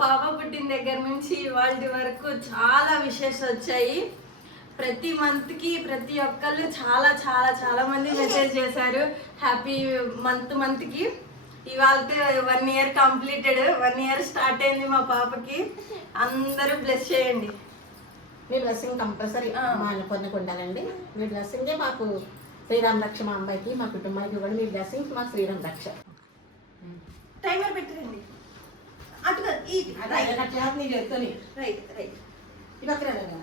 పాప పుట్టిన దగ్గర నుంచి ఇవాళ వరకు చాలా విషెస్ వచ్చాయి. ప్రతి మంత్కి ప్రతి ఒక్కళ్ళు చాలా చాలా చాలా మంది మెసేజ్ చేశారు హ్యాపీ మంత్కి. ఇవాళ 1 year కంప్లీటెడ్, 1 year స్టార్ట్ అయింది మా పాపకి. అందరూ బ్లెస్ చేయండి. మీ బ్లెస్సింగ్ కంపల్సరీ మా పొందుకు ఉండాలండి. మీ బ్లెస్సింగే మాకు శ్రీరామ్ రక్ష. మా అమ్మాయికి మా కుటుంబానికి కూడా మీ బ్లెస్సింగ్స్ మాకు శ్రీరామ్ రక్ష. టైమర్ పెట్టండి. అటుగా నీ చెప్తాను. Right right. ఇది అక్కడ కదా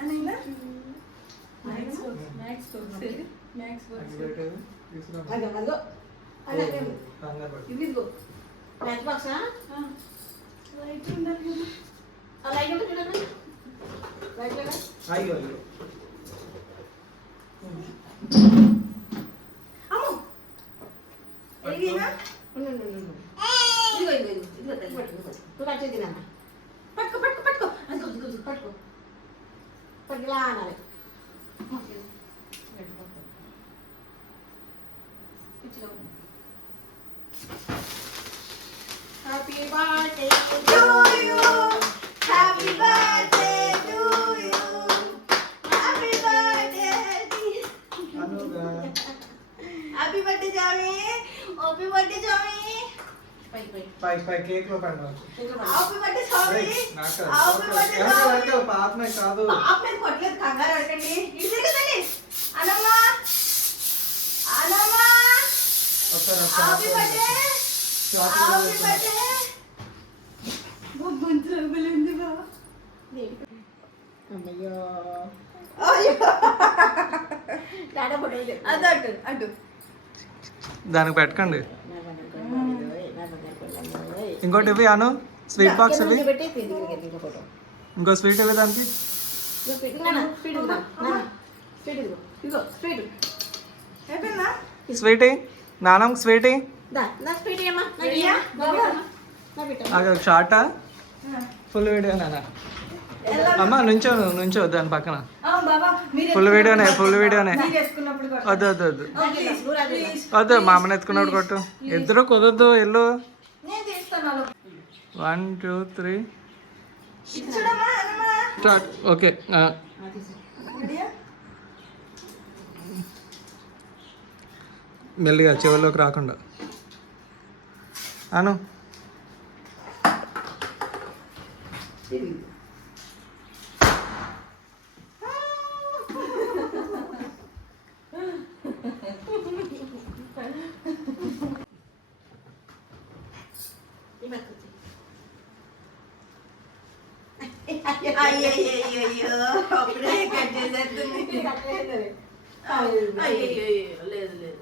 అనిందా ఇదిగో మ్యాచ్ బాక్సా లైట్ ఉండాలి కదా. ఆ లైట్ ఉంటే చూడండి. లైట్ లేదా? అమ్మో ఎరిగినా ఇదిగో ఇదిగో ఇదిగో నువ్వు వచ్చేది తిన్నా. పట్టుకో పట్టుకో పట్టుకో. అది కొద్ది పట్టుకో పట్టులా అనాలి. Happy birthday to you, happy birthday to you, happy birthday అనుగా. Happy birthday Jami, happy birthday Jami. పై కేక్ లో పడనా. హ్యాపీ బర్త్డే జామి. నాకు హ్యాపీ బర్త్డే జామి. పాపమే కాదు. పాపమే కొట్టలేదు, కంగారు అడగండి. ఇది తిరుగుతుంది. అనమ్మా అనమ్మా హ్యాపీ బర్త్డే హ్యాపీ బర్త్డే. బొమ్మంతా బలింది బాబా. అమ్మయ్యో అయ్యో డాడా ఫోటో అటు అటు అటు. దానికి పెట్టకండి. ఇంకోటి ఇవి అను స్వీట్ బాక్స్ ఇవి. ఫోటో ఇంకో స్వీట్ ఇవి దానికి. స్వీట్ నానమ్మ స్వీట్ షార్టా ఫుల్ వీడియో నాన్న. అమ్మ నుంచో దాని పక్కన ఫుల్ వీడియోనే వద్దు వద్దు వద్దు వద్దు. మా అమ్మని ఎత్తుకున్నప్పుడు కొట్టు. ఇద్దరు కుదరదు. ఎల్లు 1 2 3 స్టార్ట్. ఓకే మెల్లిగా చివరిలోకి రాకుండా అను. అయ్యో అప్పుడే కట్ చేసేస్తుంది. అయ్యో లేదు లేదు.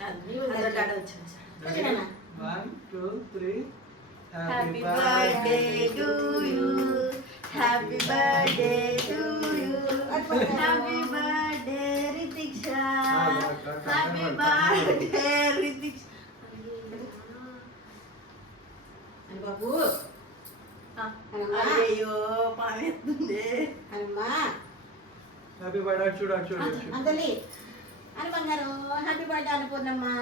1 2 3 happy birthday to you, happy birthday to you, happy birthday Ritiksha, happy birthday Ritiksha. బాబు అయ్యో పానేస్తుంది. అమ్మా హ్యాపీ బర్త్డే చూడు చూడు అంతలి అని బంగారు. హ్యాపీ బర్త్డే అనుకున్నమ్మా.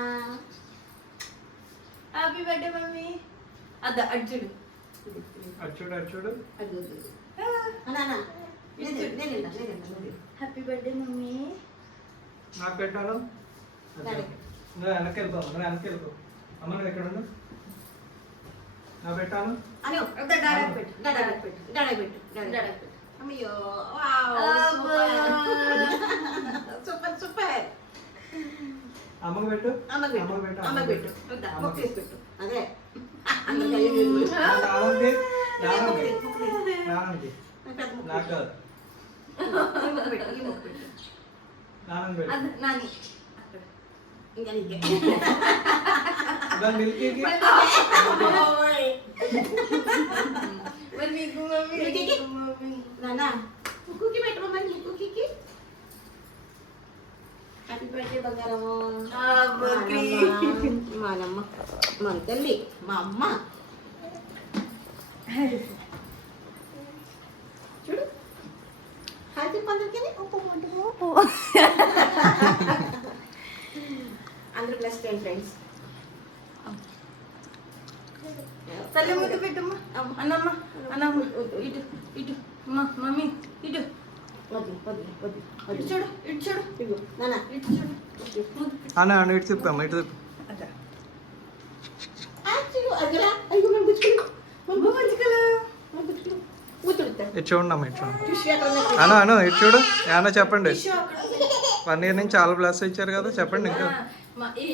Happy birthday mummy. అద్ద అర్జుడు చూడు హ్యాపీ బర్త్డే మమ్మీ. నాకు పెట్టాను. నువ్వు వెనక్కి వెళ్ళిపో. అమ్మ నువ్వు ఎక్కడ ఉండు. నా పెట్టాను. అమ్మయ్యో సూపర్ సూపర్. అమ్మకు పెట్టు. అమ్మకి పెట్టు. పెట్టు అదే నాకు కాదు. నాని ఇంకా మిల్కీకి నానా కుక్కీకి పెట్టమమ్మా. నీ కుక్కీకి హ్యాపీ బర్త్డే బంగారము. మానమ్మ మన తల్లి మా అమ్మ. చూడు హ్యాపీ పండుగకి అందరూ ప్లస్ 10 ఫ్రెండ్స్. తల్లి ముద్దు పెట్టమ్మా. అన్నమ్మ అన్నమ్మ ఇటు ఇటు మమ్మీ ఇటు ఇటు చూడు ఇటు చూడు ఇదిగో నాన్న ఇటు చూడు ముద్దు పెట్టు. అన్న ఇటు తిప్పాము ఇటు తిప్పు. అదా. అదిరా అయ్యో మనం గుచ్చుకున్నాం అబ్బా, మంచిగా. ఇటు చూడండి అమ్మ ఇటు చూడండి. టిష్యూ ఎక్కడ ఉంది? అను ఇటు చూడు ఏమన్నా చెప్పండి. టిష్యూ అక్కడ ఉంది. 1 year నుంచి చాలా బ్లెస్ ఇచ్చారు కదా చెప్పండి ఇంకా. ఈ